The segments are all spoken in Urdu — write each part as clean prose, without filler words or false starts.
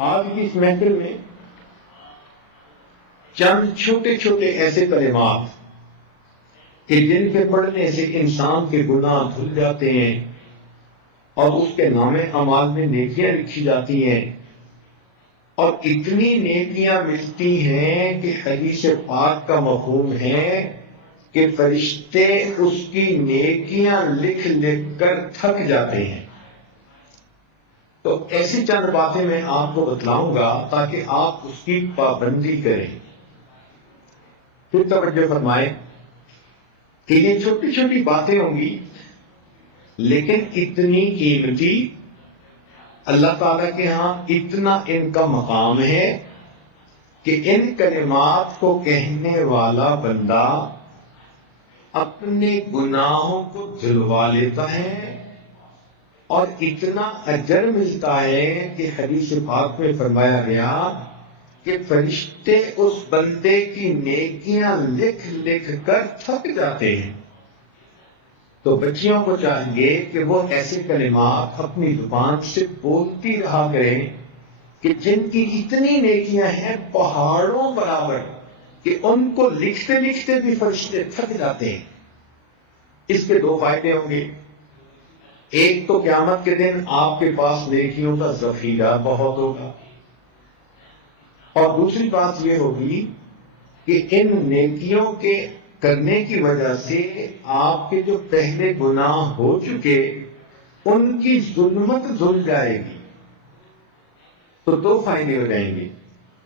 آج کی اس محفل میں چند چھوٹے چھوٹے ایسے کلمات کہ جن کے پڑھنے سے انسان کے گناہ دھل جاتے ہیں اور اس کے نام اعمال میں نیکیاں لکھی جاتی ہیں، اور اتنی نیکیاں ملتی ہیں کہ حدیث پاک کا مفہوم ہے کہ فرشتے اس کی نیکیاں لکھ لکھ کر تھک جاتے ہیں۔ تو ایسی چند باتیں میں آپ کو بتلاؤں گا تاکہ آپ اس کی پابندی کریں۔ پھر توجہ فرمائیں کہ یہ چھوٹی چھوٹی باتیں ہوں گی لیکن اتنی قیمتی، اللہ تعالیٰ کے ہاں اتنا ان کا مقام ہے کہ ان کلمات کو کہنے والا بندہ اپنے گناہوں کو دھلوا لیتا ہے اور اتنا اجر ملتا ہے کہ حدیث پاک میں فرمایا گیا کہ فرشتے اس بندے کی نیکیاں لکھ لکھ کر تھک جاتے ہیں۔ تو بچیوں کو چاہیے کہ وہ ایسے کلمات اپنی زبان سے بولتی رہا کریں کہ جن کی اتنی نیکیاں ہیں پہاڑوں برابر کہ ان کو لکھتے لکھتے بھی فرشتے تھک جاتے ہیں۔ اس کے دو فائدے ہوں گے۔ ایک تو قیامت کے دن آپ کے پاس نیکیوں کا ذخیرہ بہت ہوگا، اور دوسری بات یہ ہوگی کہ ان نیکیوں کے کرنے کی وجہ سے آپ کے جو پہلے گناہ ہو چکے ان کی ظلمت دھل جائے گی۔ تو دو فائدے ہو جائیں گے،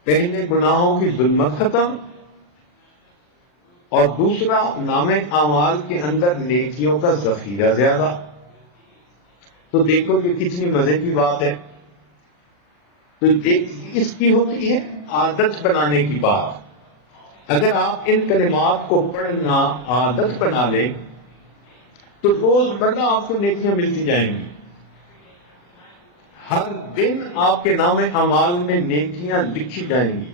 پہلے گناہوں کی ظلمت ختم، اور دوسرا نام اعمال کے اندر نیکیوں کا ذخیرہ زیادہ۔ تو دیکھو کہ کتنی مزے کی بات ہے۔ تو اس کی ہوتی ہے عادت بنانے کی بات۔ اگر آپ ان کلمات کو پڑھنا عادت بنا لیں تو روز مرہ آپ کو نیکیاں ملتی جائیں گی۔ ہر دن آپ کے نام اعمال میں نیکیاں لکھی جائیں گی۔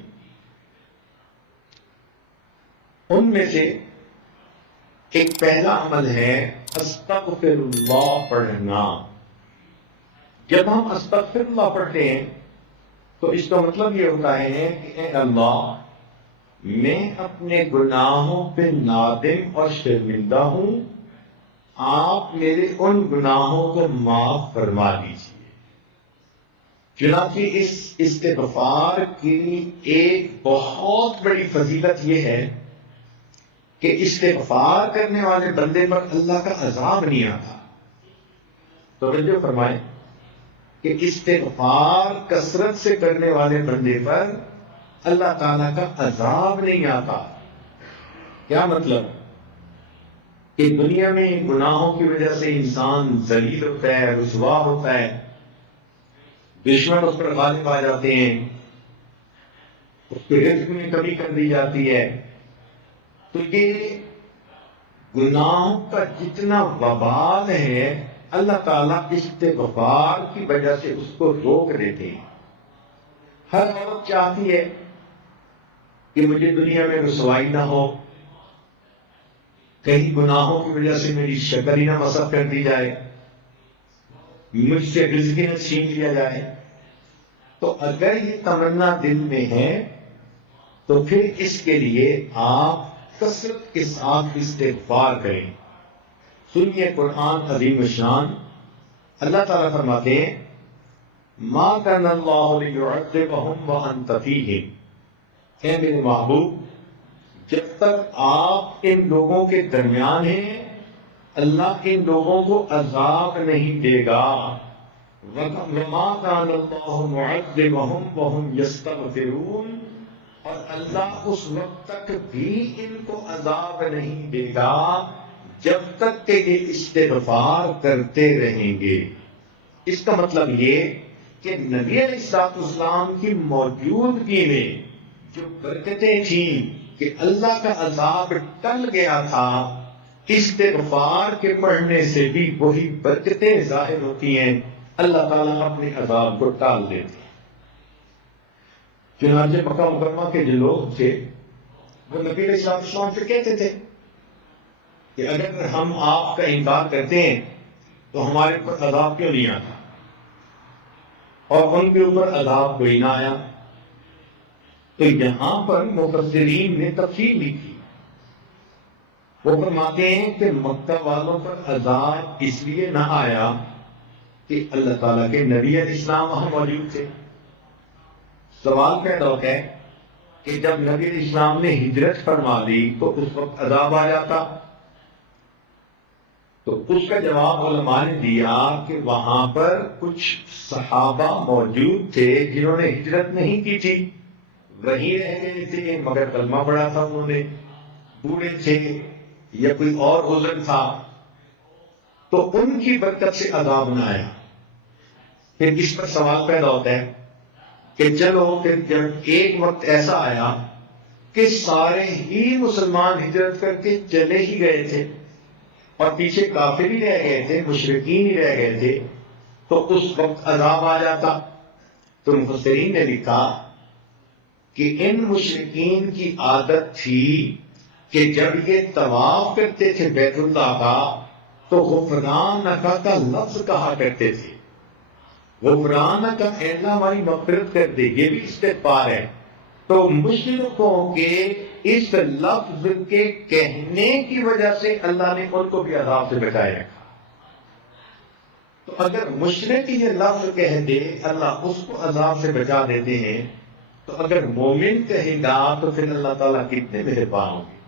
ان میں سے ایک پہلا عمل ہے استغفر اللہ پڑھنا۔ جب ہم استغفر اللہ پڑھتے ہیں تو اس کا مطلب یہ ہوتا ہے کہ اے اللہ، میں اپنے گناہوں پہ نادم اور شرمندہ ہوں، آپ میرے ان گناہوں کو معاف فرما دیجیے۔ چنانچہ اس استغفار کی ایک بہت بڑی فضیلت یہ ہے کہ استغفار کرنے والے بندے پر اللہ کا عذاب نہیں آتا۔ توجہ فرمائیں کہ استغفار کثرت سے کرنے والے بندے پر اللہ تعالیٰ کا عذاب نہیں آتا۔ کیا مطلب؟ کہ دنیا میں گناہوں کی وجہ سے انسان ذلیل ہوتا ہے، رسوا ہوتا ہے، دشمن اس پر غالب آ جاتے ہیں، اس کے رزق میں کمی کر دی جاتی ہے۔ تو یہ گناہوں کا جتنا وبال ہے اللہ تعالیٰ استغفار کی وجہ سے اس کو روک دیتے ہیں۔ ہر عورت چاہتی ہے کہ مجھے دنیا میں رسوائی نہ ہو، کہیں گناہوں کی وجہ سے میری شکل ہی نہ مسخ کر دی جائے، مجھ سے رزق نہ چھین لیا جائے۔ تو اگر یہ تمنا دل میں ہے تو پھر اس کے لیے آپ کثرت کے ساتھ استغفار کریں۔ سنیے قرآن عظیم الشان، اللہ تعالیٰ فرماتے ہیں ما کان اللہ لیعذبہم وانت فیہم، اے میرے محبوب جب تک آپ ان لوگوں کے درمیان ہیں اللہ ان لوگوں کو عذاب نہیں دے گا۔ وما کان اللہ معذبہم وہم یستغفرون، اور اللہ اس وقت تک بھی ان کو عذاب نہیں دے گا جب تک کہ یہ استغفار کرتے رہیں گے۔ اس کا مطلب یہ کہ نبی علیہ السلام کی موجودگی میں جو برکتیں تھیں کہ اللہ کا عذاب ٹل گیا تھا، استغفار کے پڑھنے سے بھی وہی برکتیں ظاہر ہوتی ہیں، اللہ تعالیٰ اپنے عذاب کو ٹال دیتے ہیں۔ چنانچہ مکہ مکرمہ کے جو لوگ تھے وہ نبی علیہ السلام سے کہتے تھے کہ اگر ہم آپ کا انکار کرتے ہیں تو ہمارے پر عذاب کیوں نہیں آتا؟ اور ان کے اوپر عذاب کوئی نہ آیا۔ تو یہاں پر مفسرین نے تفصیل لکھی، وہ فرماتے ہیں کہ مکہ والوں پر عذاب اس لیے نہ آیا کہ اللہ تعالیٰ کے نبی علیہ السلام وہاں موجود تھے۔ سوال پیدا ہوتا ہے کہ جب نبی علیہ السلام نے ہجرت فرما لی تو اس وقت عذاب آ جاتا؟ تو اس کا جواب علماء نے دیا کہ وہاں پر کچھ صحابہ موجود تھے جنہوں نے ہجرت نہیں کی تھی، وہی رہ گئے تھے مگر کلمہ پڑھا تھا انہوں نے، بوڑھے تھے یا کوئی اور عذر تھا، تو ان کی برکت سے عذاب نہ آیا۔ پھر اس پر سوال پیدا ہوتا ہے کہ چلو پھر جب ایک وقت ایسا آیا کہ سارے ہی مسلمان ہجرت کر کے چلے ہی گئے تھے اور پیچھے کافر ہی رہ گئے تھے، مشرکین ہی رہ گئے تھے، تو اس وقت عذاب آ جاتا؟ تو مفسرین نے لکھا کہ ان مشرکین کی عادت تھی کہ جب یہ طواف کرتے تھے بیت اللہ کا تو غفرانک کا لفظ کہا کرتے تھے، غفرانک کا، اے اللہ ہماری مغفرت کر دے، یہ بھی استغفار ہے۔ تو مشرکوں کے اس لفظ کے کہنے کی وجہ سے اللہ نے ان کو بھی عذاب سے بچائے رکھا۔ تو اگر مشرک یہ لفظ کہہ دے اللہ اس کو عذاب سے بچا دیتے ہیں، تو اگر مومن کہے گا تو پھر اللہ تعالیٰ کتنے مہربان ہوں گے۔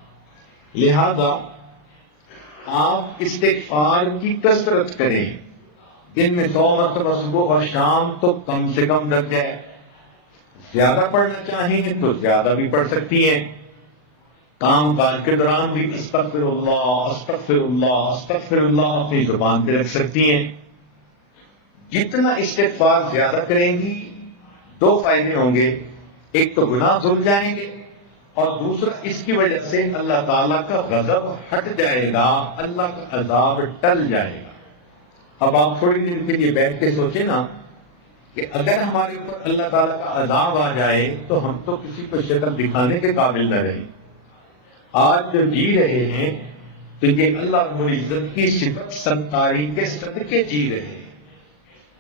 لہذا آپ استغفار کی کثرت کریں، دن میں 100 مرتبہ صبح اور شام تو کم سے کم درجہ ہے، زیادہ پڑھنا چاہیں تو زیادہ بھی پڑھ سکتی ہیں، کام کاج کے دوران بھی استغفر اللہ استغفر اللہ استغفر اللہ اپنی زبان پہ رکھ سکتی ہیں۔ جتنا استغفار زیادہ کریں گی 2 فائدے ہوں گے، ایک تو گناہ دھل جائیں گے اور دوسرا اس کی وجہ سے اللہ تعالیٰ کا غضب ہٹ جائے گا، اللہ کا عذاب ٹل جائے گا۔ اب آپ تھوڑی دیر کے لیے بیٹھ کے سوچیں نا کہ اگر ہمارے اوپر اللہ تعالیٰ کا عذاب آ جائے تو ہم تو کسی کو شکل دکھانے کے قابل نہ رہیں۔ آج جو جی رہے ہیں تو یہ اللہ رب العزت کی صفت ستاری کے صدقے جی رہے ہیں،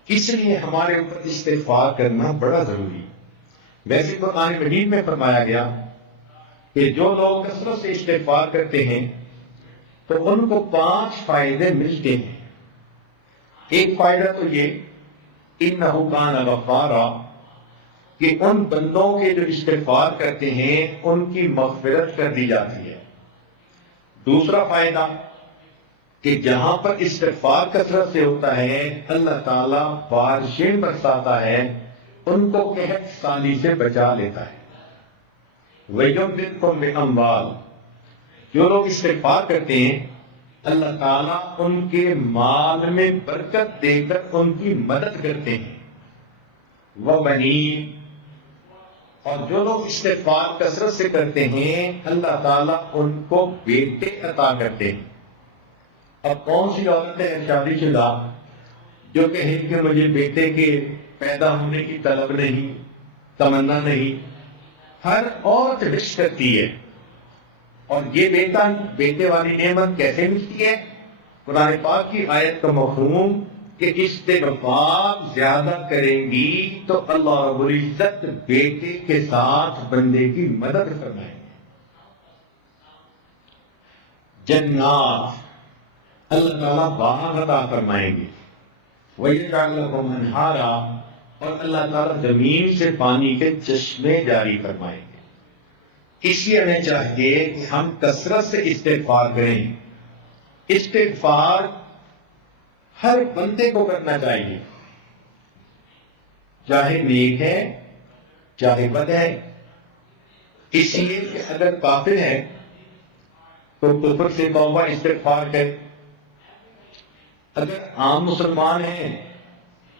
اس لیے ہمارے اوپر استغفار کرنا بڑا ضروری ہے۔ ویسے قرآن مجید میں فرمایا گیا کہ جو لوگ کثرت سے استغفار کرتے ہیں تو ان کو 5 فائدے ملتے ہیں۔ ایک فائدہ تو یہ انہ کان غفارا، کہ ان بندوں کے جو استغفار کرتے ہیں ان کی مغفرت کر دی جاتی ہے۔ دوسرا فائدہ کہ جہاں پر استغفار کثرت سے ہوتا ہے اللہ تعالیٰ بارشیں برساتا ہے، ان کو قحط سالی سے بچا لیتا ہے۔ وَيُمْدِدْكُمْ بِأَمْوَالٍ، جو لوگ استغفار کرتے ہیں اللہ تعالیٰ ان کے مال میں برکت دے کر ان کی مدد کرتے ہیں۔ وَبَنِينَ، اور جو لوگ استغفار کثرت سے کرتے ہیں اللہ تعالیٰ ان کو بیٹے عطا کرتے ہیں۔ اب کون سی عورت ہے شادی شدہ جو کہے کہ مجھے بیٹے کے پیدا ہونے کی طلب نہیں، تمنا نہیں؟ ہر عورت وش کرتی ہے، اور یہ بیٹے والی نعمت کیسے ملتی ہے؟ قرآن پاک کی آیت کا مفہوم کہ استغفار زیادہ کریں گی تو اللہ رب العزت بیٹے کے ساتھ بندے کی مدد فرمائیں گے۔ جنات، اللہ تعالیٰ باغ عطا فرمائیں گے۔ وَيَجْعَلْ لَكُمْ أَنْهَارًا، اور اللہ تعالیٰ زمین سے پانی کے چشمے جاری فرمائیں گے۔ اس لیے ہمیں چاہیے کہ ہم کثرت سے استغفار کریں۔ استغفار ہر بندے کو کرنا چاہیے، چاہے نیک ہے چاہے بد ہے۔ اس لیے کہ اگر کافر ہے تو کفر سے توبہ استغفار کرے، اگر عام مسلمان ہیں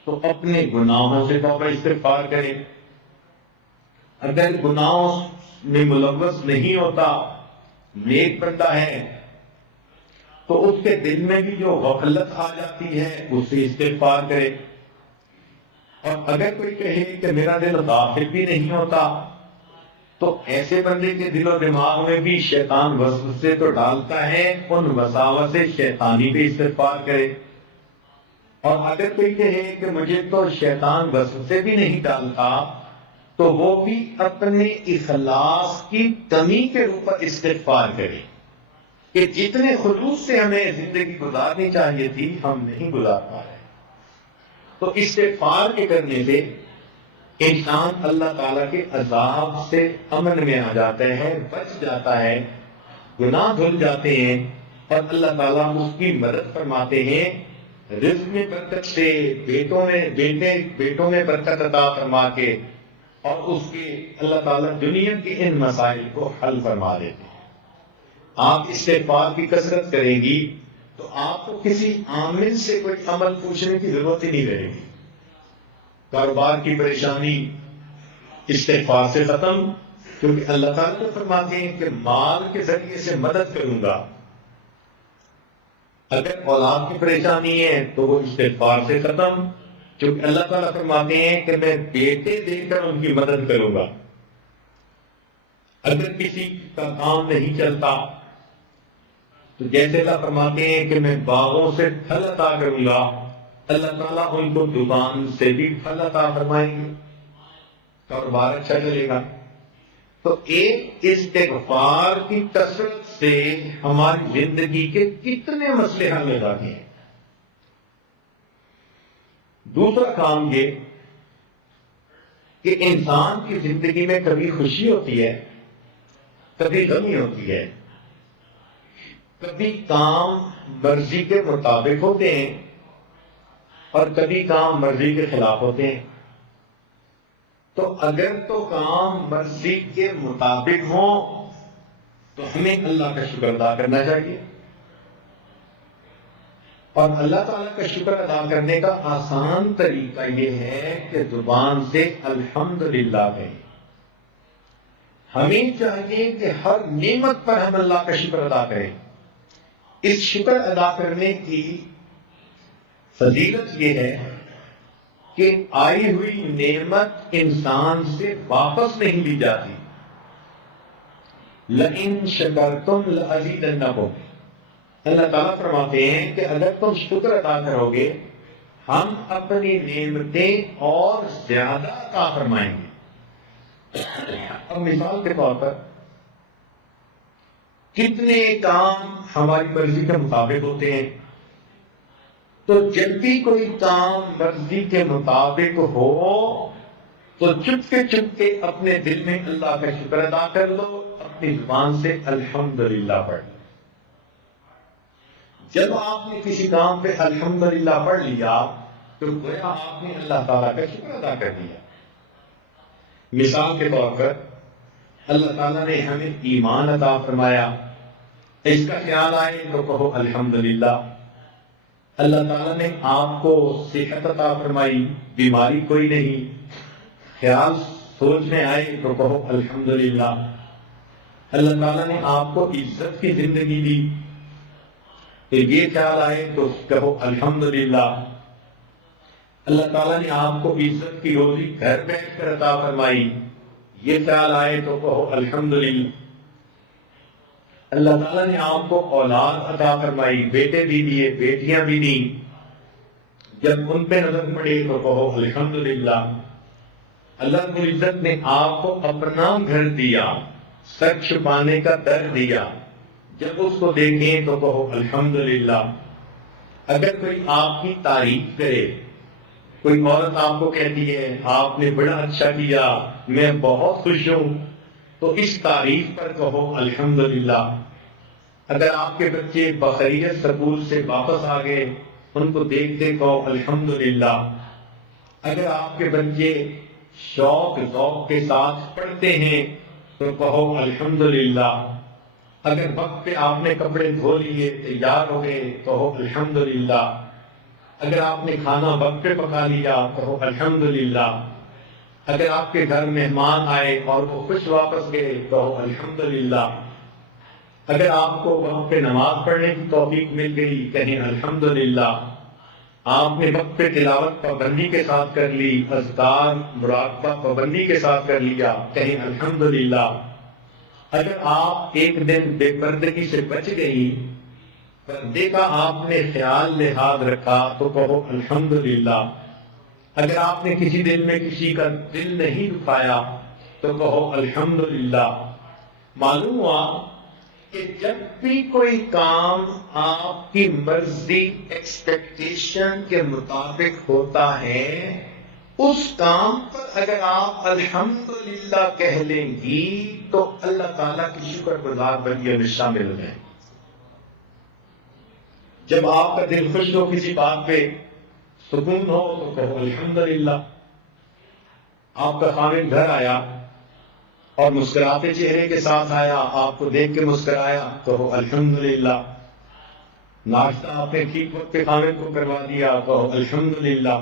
تو اپنے گناہوں سے توبہ استغفار کرے، اگر گناہوں میں ملوث نہیں ہوتا، نیک بندہ ہے، تو اس کے دل میں بھی جو غفلت آ جاتی ہے اس سے استغفار کرے۔ اور اگر کوئی کہے کہ میرا دل غافل بھی نہیں ہوتا، تو ایسے بندے کے دل و دماغ میں بھی شیطان وسوسے تو ڈالتا ہے، ان وساوس سے شیطانی پہ استغفار کرے۔ اور اگر کوئی کہے کہ مجھے تو شیطان وسوسے بھی نہیں ڈالتا، تو وہ بھی اپنے اخلاص کی کمی کے اوپر استغفار کرے کہ جتنے خلوص سے ہمیں زندگی گزارنی چاہیے تھی ہم نہیں گزار پا رہے۔ تو استغفار کے کرنے سے انسان اللہ تعالیٰ کے عذاب سے امن میں آ جاتا ہے، بچ جاتا ہے، گناہ دھل جاتے ہیں، اور اللہ تعالیٰ اس کی مدد فرماتے ہیں، رزق میں برکت سے، بیٹوں میں برکت عطا فرما کے، اور اس کے اللہ تعالیٰ دنیا کے ان مسائل کو حل فرما دیتے ہیں۔ آپ استغفار کی کثرت کریں گی تو آپ کو کسی عامل سے کوئی عمل پوچھنے کی ضرورت ہی نہیں رہے گی۔ کاروبار کی پریشانی استغفار سے ختم، کیونکہ اللہ تعالیٰ تو فرماتے ہیں کہ مال کے ذریعے سے مدد کروں گا۔ اگر اولاد کی پریشانی ہے تو وہ استغفار سے ختم، کیونکہ اللہ تعالیٰ فرماتے ہیں کہ میں بیٹے دے کر ان کی مدد کروں گا۔ اگر کسی کا کام نہیں چلتا تو جیسے اللہ فرماتے ہیں کہ میں باغوں سے پھل عطا کروں گا، اللہ تعالیٰ ان کو دکان سے بھی پھل عطا فرمائیں گے، کاروبار اچھا چلے گا۔ تو ایک استغفار کی کثرت سے ہماری زندگی کے کتنے مسئلے حل ہو جاتے ہیں۔ دوسرا کام یہ کہ انسان کی زندگی میں کبھی خوشی ہوتی ہے، کبھی غمی ہوتی ہے، کبھی کام مرضی کے مطابق ہوتے ہیں اور کبھی کام مرضی کے خلاف ہوتے ہیں۔ تو اگر تو کام مرضی کے مطابق ہوں تو ہمیں اللہ کا شکر ادا کرنا چاہیے، اور اللہ تعالیٰ کا شکر ادا کرنے کا آسان طریقہ یہ ہے کہ زبان سے الحمدللہ کہیں۔ ہمیں چاہیے کہ ہر نعمت پر ہم اللہ کا شکر ادا کریں۔ اس شکر ادا کرنے کی فضیلت یہ ہے کہ آئی ہوئی نعمت انسان سے واپس نہیں لی جاتی۔ لَإِن شَكَرْتُمْ لَأَزِيدَنَّكُمْ، اللہ تعالیٰ فرماتے ہیں کہ اگر تم شکر ادا کرو گے ہم اپنی نعمتیں اور زیادہ عطا فرمائیں گے۔ اب مثال کے طور پر کتنے کام ہماری مرضی کے مطابق ہوتے ہیں، تو جب بھی کوئی کام مرضی کے مطابق ہو تو چپ کے اپنے دل میں اللہ کا شکر ادا کر لو، اپنی زبان سے الحمدللہ پڑھ لو۔ جب آپ نے کسی کام پہ الحمدللہ پڑھ لیا تو گویا آپ نے اللہ تعالیٰ کا شکر ادا کر دیا۔ مثال کے طور پر اللہ تعالیٰ نے ہمیں ایمان عطا فرمایا، اس کا خیال آئے تو کہو الحمدللہ۔ اللہ تعالیٰ نے آپ کو صحت عطا فرمائی، بیماری کوئی نہیں، خیال سوچ میں آئے تو کہو الحمدللہ۔ اللہ تعالیٰ نے آپ کو عزت کی زندگی دی، تو یہ خیال آئے تو کہو الحمدللہ۔ اللہ تعالیٰ نے آپ کو عزت کی روزی گھر بیٹھ کر عطا فرمائی، یہ خیال آئے تو کہو الحمدللہ۔ اللہ تعالیٰ نے آپ کو اولاد عطا فرمائی، بیٹے بھی دیے، بیٹیاں بھی دی، جب ان پہ نظر پڑے تو کہو الحمدللہ۔ اللہ رب العزت نے آپ کو اپنا گھر دیا، سر چھپانے کا در دیا، جب اس کو دیکھیں تو کہو الحمدللہ۔ اگر کوئی آپ کی تعریف کرے، کوئی عورت آپ کو کہتی ہے آپ نے بڑا اچھا کیا، میں بہت خوش ہوں، تو اس تعریف پر کہو الحمدللہ۔ اگر آپ کے بچے بخیریت اسکول سے واپس آ گئے، ان کو دیکھتے کہو الحمدللہ۔ اگر آپ کے بچے شوق ذوق کے ساتھ پڑھتے ہیں تو کہو الحمدللہ۔ اگر وقت پہ آپ نے کپڑے دھو لیے، تیار ہو گئے، کہو الحمدللہ۔ اگر آپ نے کھانا وقت پہ پکا لیا، کہو الحمدللہ۔ اگر آپ کے گھر مہمان آئے اور وہ خوش واپس گئے، کہو الحمدللہ۔ اگر آپ کو وقت پہ نماز پڑھنے کی توفیق مل گئی، کہیں الحمدللہ۔ آپ نے وقت پہ تلاوت پابندی کے ساتھ کر لی، اذکار مراقبہ پابندی کے ساتھ کر لیا، کہیں الحمدللہ۔ اگر آپ ایک دن بے پردگی سے بچ گئی، بندے کا آپ نے خیال لحاظ رکھا تو کہو الحمدللہ. اگر آپ نے کسی دل میں کسی کا دل نہیں دکھایا تو کہو الحمدللہ. معلوم ہوا کہ جب بھی کوئی کام آپ کی مرضی ایکسپیکٹیشن کے مطابق ہوتا ہے، اس کام پر اگر آپ الحمدللہ کہہ لیں گی تو اللہ تعالیٰ کی شکر گزار بندیوں میں شامل ہو جائیں. جب آپ کا دل خوش ہو کسی بات پہ، سکون ہو تو کہو الحمدللہ. آپ کا خامن گھر آیا اور مسکراتے چہرے کے ساتھ آیا، آپ کو دیکھ کے مسکرایا، کہو الحمدللہ. ناشتہ آپ نے ٹھیک وقت پہ خامن کو کروا دیا، کہو الحمدللہ.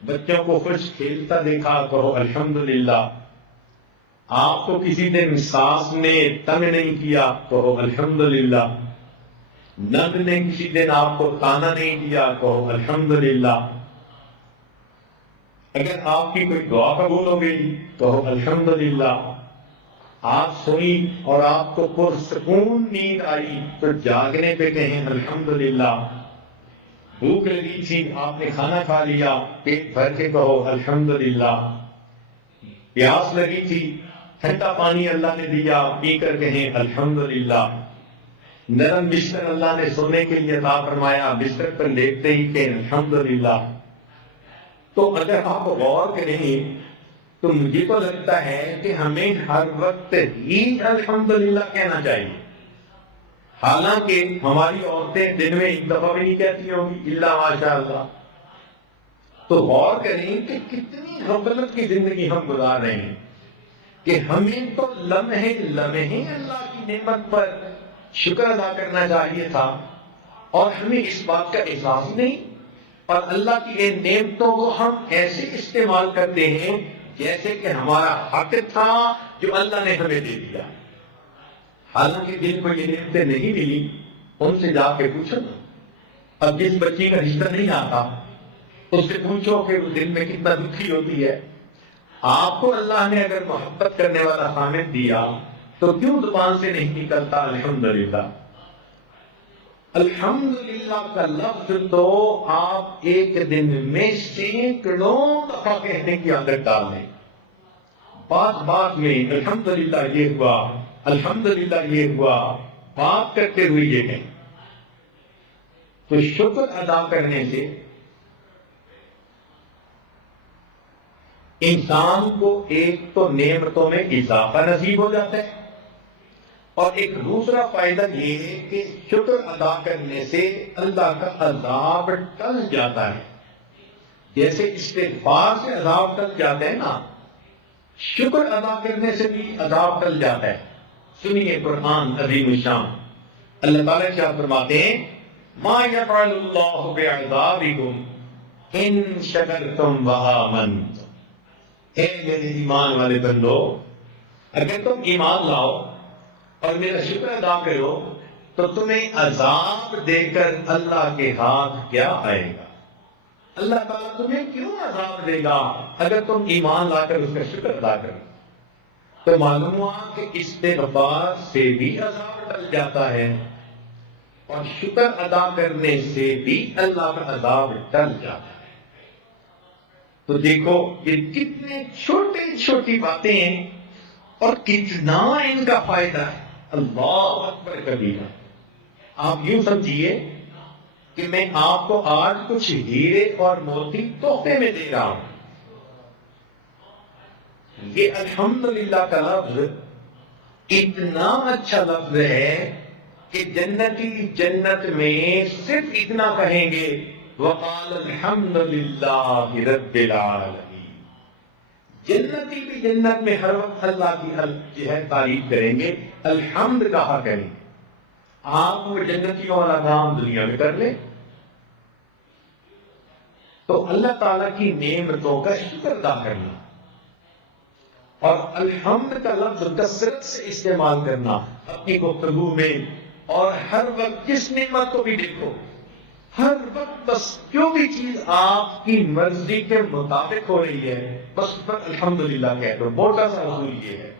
بچوں کو خوش کھیلتا دیکھا، کہو الحمدللہ. آپ کو کسی دن ساس نے تنگ نہیں کیا، کہو الحمدللہ. نند نے کسی دن آپ کو تانا نہیں دیا، کہو الحمدللہ. اگر آپ کی کوئی دعا قبول ہو گئی کہو الحمدللہ. آپ سوئی اور آپ کو پرسکون نیند آئی تو جاگنے پہ کہیں الحمدللہ. بھوک لگی تھی، آپ نے کھانا کھا لیا، پیٹ بھر کے کہو الحمدللہ. پیاس لگی تھی، ٹھنڈا پانی اللہ نے دیا، پی کر کہیں الحمدللہ. نرم بستر اللہ نے سونے کے لیے عطا فرمایا، بستر پر لیٹتے ہی کہیں الحمدللہ. تو اگر آپ غور کریں تو مجھے تو لگتا ہے کہ ہمیں ہر وقت ہی الحمدللہ کہنا چاہیے. حالانکہ ہماری عورتیں دن میں ایک دفعہ بھی نہیں کہتی ہوں گی الا ماشاء اللہ. تو غور کریں کہ کتنی غفلت کی زندگی ہم گزار رہے ہیں کہ ہمیں تو لمحے لمحے اللہ کی نعمت پر شکر ادا کرنا چاہیے تھا، اور ہمیں اس بات کا احساس ہی نہیں. اور اللہ کی ان نعمتوں کو ہم ایسے استعمال کرتے ہیں جیسے کہ ہمارا حق تھا جو اللہ نے ہمیں دے دیا. حالانکہ جن کو یہ نعمتیں نہیں ملی ان سے جا کے پوچھو. اب جس بچی کا رشتہ نہیں آتا اس سے پوچھو کہ وہ دل میں کتنا دکھی ہوتی ہے. آپ کو اللہ نے اگر محبت کرنے والا خامد دیا تو کیوں زبان سے نہیں نکلتا الحمدللہ. الحمدللہ کا لفظ تو آپ ایک دن میں سینکڑوں دفعہ کہنے کی عادت ڈال دیں. بات بات میں الحمدللہ یہ ہوا، الحمدللہ یہ ہوا، بات کرتے ہوئے یہ کہیں. تو شکر ادا کرنے سے انسان کو ایک تو نعمتوں میں اضافہ نصیب ہو جاتا ہے، اور ایک دوسرا فائدہ یہ ہے کہ شکر ادا کرنے سے اللہ کا عذاب ٹل جاتا ہے. جیسے استغفار سے عذاب ٹل جاتا ہے نا، شکر ادا کرنے سے بھی عذاب ٹل جاتا ہے. سنیے قرآن عظیم الشان، اللہ تعالیٰ کیا فرماتے ہیں؟ ما یفعل اللہ بعذابکم ان شکرتم وآمنتم. اے میرے ایمان والے بندو، اگر تم ایمان لاؤ اور میرا شکر ادا کرو تو تمہیں عذاب دے کر اللہ کے ہاتھ کیا آئے گا؟ اللہ تعالیٰ تمہیں کیوں عذاب دے گا اگر تم ایمان لا کر اس کا شکر ادا کرو؟ تو معلوم ہوا کہ استغفار سے بھی عذاب ٹل جاتا ہے اور شکر ادا کرنے سے بھی اللہ کا عذاب ٹل جاتا ہے. تو دیکھو یہ کتنے چھوٹی چھوٹی باتیں ہیں اور کتنا ان کا فائدہ ہے. اللہ اکبر کبیرہ. آپ یوں سمجھیے کہ میں آپ کو آج کچھ ہیرے اور موتی تحفے میں دے رہا ہوں. یہ الحمدللہ کا لفظ اتنا اچھا لفظ ہے کہ جنتی جنت میں صرف اتنا کہیں گے وقال الحمدللہ رب العالمین. جنتی بھی جنت میں ہر وقت اللہ کی جو ہے تعریف کریں گے، الحمد کہا کریں. آپ وہ جنتیوں والا کام دنیا میں کر لیں تو اللہ تعالیٰ کی نعمتوں کا شکر ادا کرنا اور الحمد کا لفظ کثرت سے استعمال کرنا اپنی گفتگو میں. اور ہر وقت جس نعمت کو بھی دیکھو، ہر وقت بس جو بھی چیز آپ کی مرضی کے مطابق ہو رہی ہے بس پر الحمدللہ کہہ دو. موٹا سا رسول یہ ہے